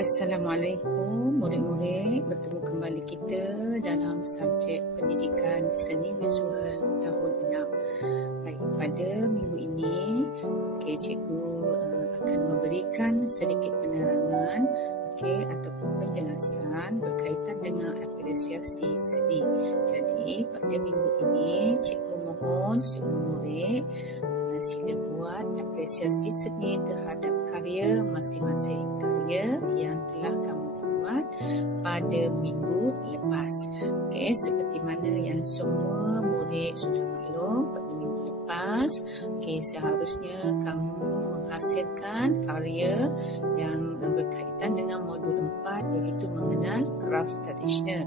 Assalamualaikum murid-murid, bertemu kembali kita dalam subjek pendidikan seni visual tahun 6. Baik, pada minggu ini cikgu akan memberikan sedikit penerangan ataupun penjelasan berkaitan dengan apresiasi seni. Jadi pada minggu ini cikgu mohon semua murid sila buat apresiasi seni terhadap karya masing-masing karya yang telah kamu buat pada minggu lepas. Seperti mana yang semua murid sudah maklum, pada minggu lepas seharusnya kamu menghasilkan karya yang berkaitan dengan modul 4 iaitu mengenal craft tradisional.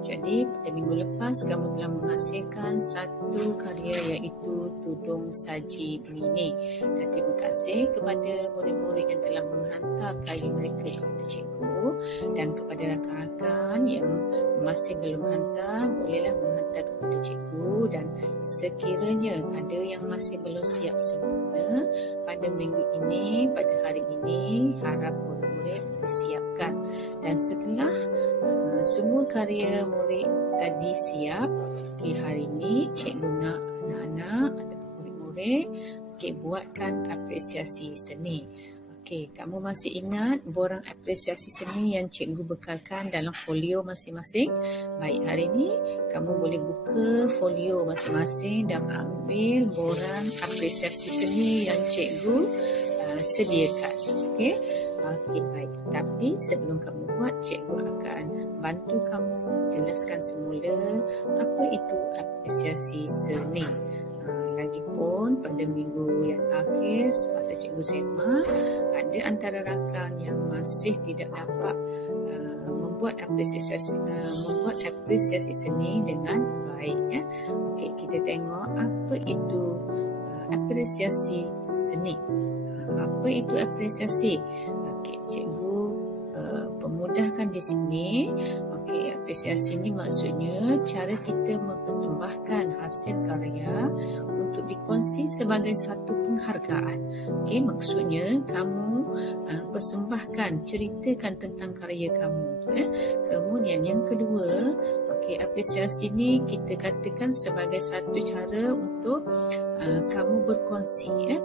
Jadi pada minggu lepas kamu telah menghasilkan satu karya iaitu tudung saji mini. Dan terima kasih kepada murid-murid yang telah menghantar karya mereka kepada cikgu, dan kepada rakan-rakan yang masih belum hantar, bolehlah menghantar kepada cikgu. Dan sekiranya ada yang masih belum siap sempurna pada minggu ini, pada hari ini, harap murid-murid disiapkan. Dan setelah semua karya murid tadi siap, hari ini cikgu nak anak-anak atau murid-murid buatkan apresiasi seni. Kamu masih ingat borang apresiasi seni yang cikgu bekalkan dalam folio masing-masing? Baik, hari ini kamu boleh buka folio masing-masing dan ambil borang apresiasi seni yang cikgu sediakan. Baik. Tapi sebelum kamu buat, cikgu akan bantu kamu jelaskan semula apa itu apresiasi seni. Lagipun pada minggu yang akhir semasa cikgu sembang, ada antara rakan yang masih tidak dapat membuat apresiasi seni dengan baik. Kita tengok apa itu apresiasi seni. Apa itu apresiasi? Cikgu pemudahkan di sini. Apresiasi ini maksudnya cara kita mempersembahkan hasil karya untuk dikongsi sebagai satu penghargaan. Maksudnya kamu persembahkan, ceritakan tentang karya kamu. Kemudian yang kedua, apresiasi ini kita katakan sebagai satu cara untuk kamu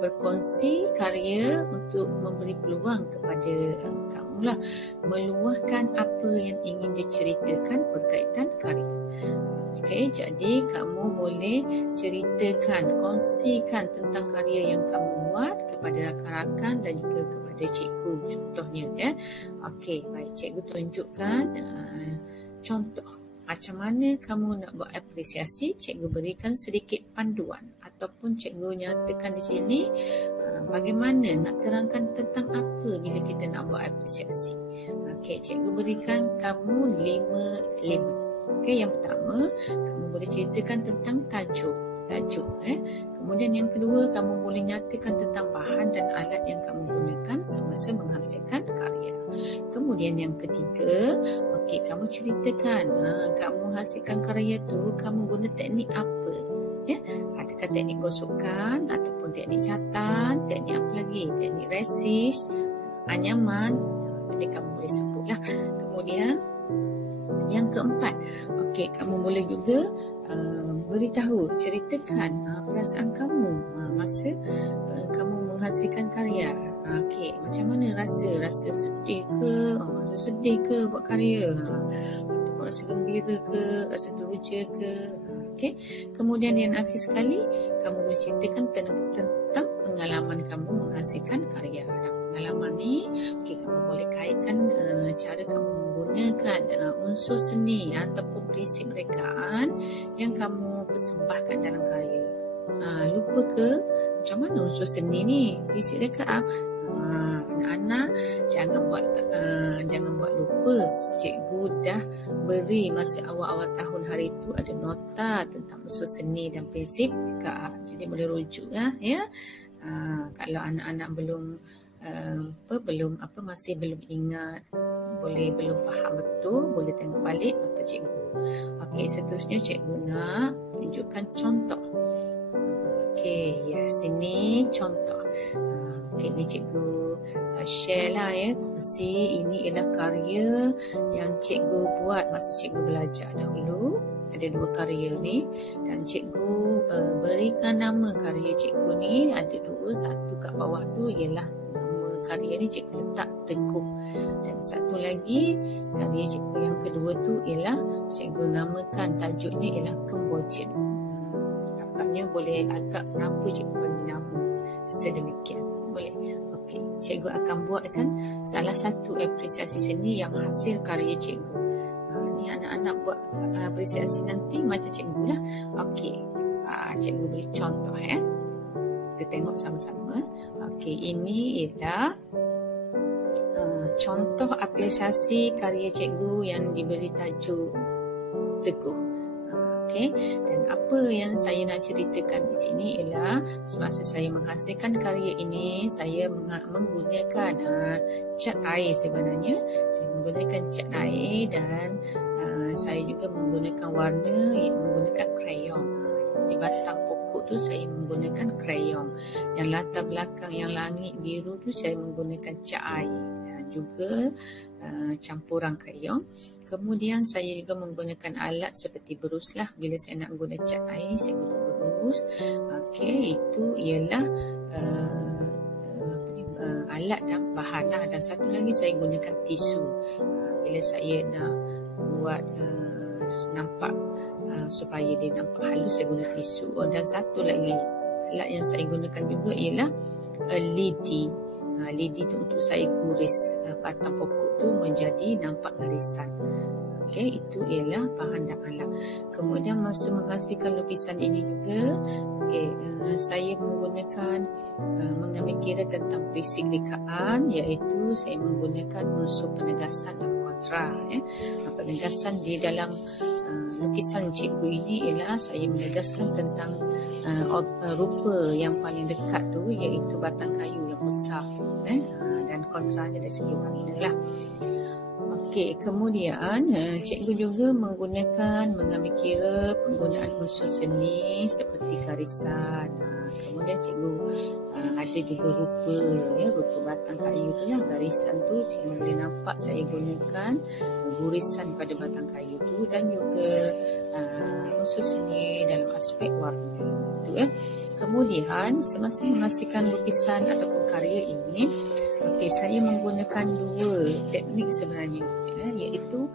berkongsi karya untuk memberi peluang kepada kamu meluahkan apa yang ingin diceritakan berkaitan karya. Jadi kamu boleh ceritakan, kongsikan tentang karya yang kamu buat kepada rakan-rakan dan juga kepada cikgu, contohnya. Baik, cikgu tunjukkan contoh macam mana kamu nak buat apresiasi. Cikgu berikan sedikit panduan ataupun cikgu nyatakan di sini bagaimana nak terangkan tentang apa bila kita nak buat apresiasi. Cikgu berikan kamu 5 elemen. Yang pertama, kamu boleh ceritakan tentang tajuk. Kemudian yang kedua, kamu boleh nyatakan tentang bahan dan alat yang kamu gunakan semasa menghasilkan karya. Kemudian yang ketiga, kamu ceritakan kamu hasilkan karya tu kamu guna teknik apa. Adakah teknik gosokan ataupun teknik catatan, teknik apa lagi, teknik resis, anyaman. Jadi kamu boleh sebutlah. Kemudian yang keempat, kamu boleh juga beritahu, ceritakan perasaan kamu masa kamu menghasilkan karya. Macam mana rasa sedih ke buat karya, ataupun rasa gembira ke, rasa teruja ke. Kemudian yang akhir sekali, kamu boleh ceritakan tentang pengalaman kamu menghasilkan karya. Pengalaman ni kamu boleh kaitkan cara kamu menggunakan unsur seni ataupun prinsip rekaan yang kamu persembahkan dalam karya. Lupa ke macam mana unsur seni ni, prinsip rekaan? Anak-anak jangan buat lupa. Cikgu dah beri masa awal-awal tahun hari itu ada nota tentang unsur seni dan prinsip rekaan. Jadi boleh rujuk kalau anak-anak masih belum ingat, belum faham betul, boleh tengok balik nota cikgu. Seterusnya cikgu nak tunjukkan contoh. Sini contoh. Okey, ni cikgu share lah ya, kongsi. Ini ialah karya yang cikgu buat masa cikgu belajar dahulu. Ada 2 karya ni dan cikgu berikan nama karya cikgu ni ada 2. Satu kat bawah tu ialah nama karya ni cikgu letak Teguh, dan satu lagi karya cikgu yang kedua tu ialah cikgu namakan tajuknya ialah Kemboja. Agaknya boleh agak kenapa cikgu bagi nama sedemikian. Boleh. Okey, cikgu akan buatkan salah satu apresiasi seni yang hasil karya cikgu. Ni anak-anak buat apresiasi nanti macam cikgu lah. Okey, cikgu beri contoh ya. Kita tengok sama-sama. Okey, ini ialah contoh apresiasi karya cikgu yang diberi tajuk Teguh. Okey, dan apa yang saya nak ceritakan di sini ialah semasa saya menghasilkan karya ini, saya menggunakan cat air sebenarnya. Saya menggunakan cat air dan saya juga menggunakan warna yang menggunakan krayon. Di batang pokok tu saya menggunakan krayon. Yang latar belakang yang langit biru tu saya menggunakan cat air dan juga campuran krayon. Kemudian saya juga menggunakan alat seperti berus lah. Bila saya nak guna cat air, saya guna berus. Okey, itu ialah alat dan bahan lah. Dan satu lagi saya gunakan tisu. Bila saya nak buat nampak supaya dia nampak halus, saya guna tisu. Dan satu lagi alat yang saya gunakan juga ialah lidi. Lidi tu untuk saya guris batang pokok tu menjadi nampak garisan. Okey, itu ialah bahan dan alat. Kemudian masa menghasilkan lukisan ini juga, saya menggunakan mengambil kira tentang prinsip rekaan, iaitu saya menggunakan unsur penegasan dan kontra. Penegasan di dalam lukisan cikgu ini ialah saya menegaskan tentang rupa yang paling dekat tu, iaitu batang kayu yang besar, dan kontranya dari segi warna lah. Okey, kemudian cikgu juga mengambil kira penggunaan unsur seni seperti garisan. Kemudian cikgu ada juga rupa batang kayu tu lah. Garisan tu cikgu boleh nampak saya gunakan gurisan pada batang kayu tu, dan juga unsur seni dalam aspek warna tu ya. Kemudian semasa menghasilkan lukisan ataupun karya ini, saya menggunakan 2 teknik sebenarnya, iaitu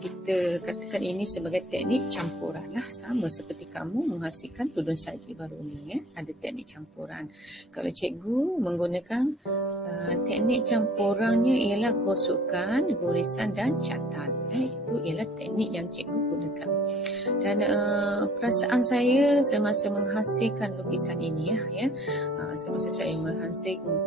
kita katakan ini sebagai teknik campuran lah. Sama seperti kamu menghasilkan tudung saji baru ni, ada teknik campuran. Kalau cikgu menggunakan teknik campurannya ialah gosokan, gorisan dan catan. Itu ialah teknik yang cikgu gunakan. Dan perasaan saya semasa menghasilkan lukisan ini semasa saya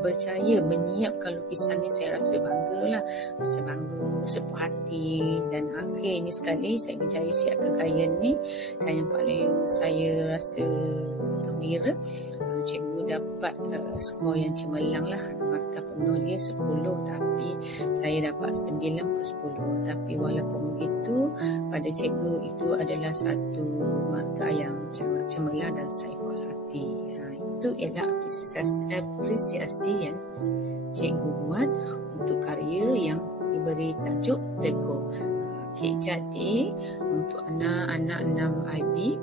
berjaya menyiapkan lukisan ni, saya rasa bangga lah. Rasa bangga, sepuas hati, dan akhirnya sekali saya berjaya siapkan karya ni. Dan yang paling saya rasa gembira, cikgu dapat skor yang cemerlang lah. Markah penuh dia 10, tapi saya dapat 9/10. Tapi walaupun begitu, pada cikgu itu adalah satu markah yang sangat cemerlang dan saya puas hati. Itu ialah apresiasi yang cikgu buat untuk karya yang diberi tajuk Teguh. Okey, jadi untuk anak-anak 6 IB,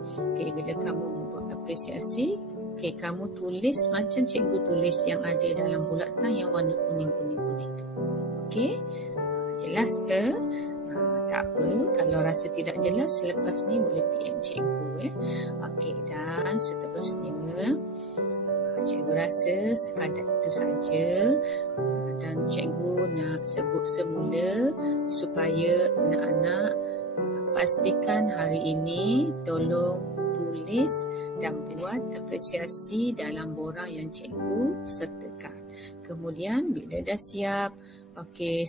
bila kamu membuat apresiasi, kamu tulis macam cikgu tulis yang ada dalam bulatan yang warna kuning-kuning tu. Okey, jelas ke? Tak apa, kalau rasa tidak jelas selepas ni boleh PM cikgu Okey, dan seterusnya cikgu rasa sekadar itu saja, dan cikgu nak sebut semula supaya anak-anak pastikan hari ini tolong tulis dan buat apresiasi dalam borang yang cikgu sertakan. Kemudian bila dah siap,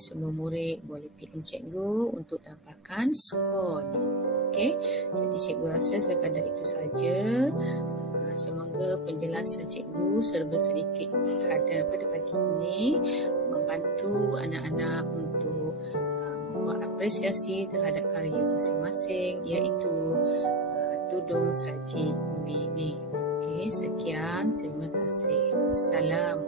semua murid boleh PM cikgu untuk dapatkan skornya. Jadi cikgu rasa sekadar itu saja. Semoga penjelasan cikgu serba sedikit pada pagi ini membantu anak-anak untuk membuat apresiasi terhadap karya masing-masing, iaitu tudung saji mini. Sekian, terima kasih. Salam.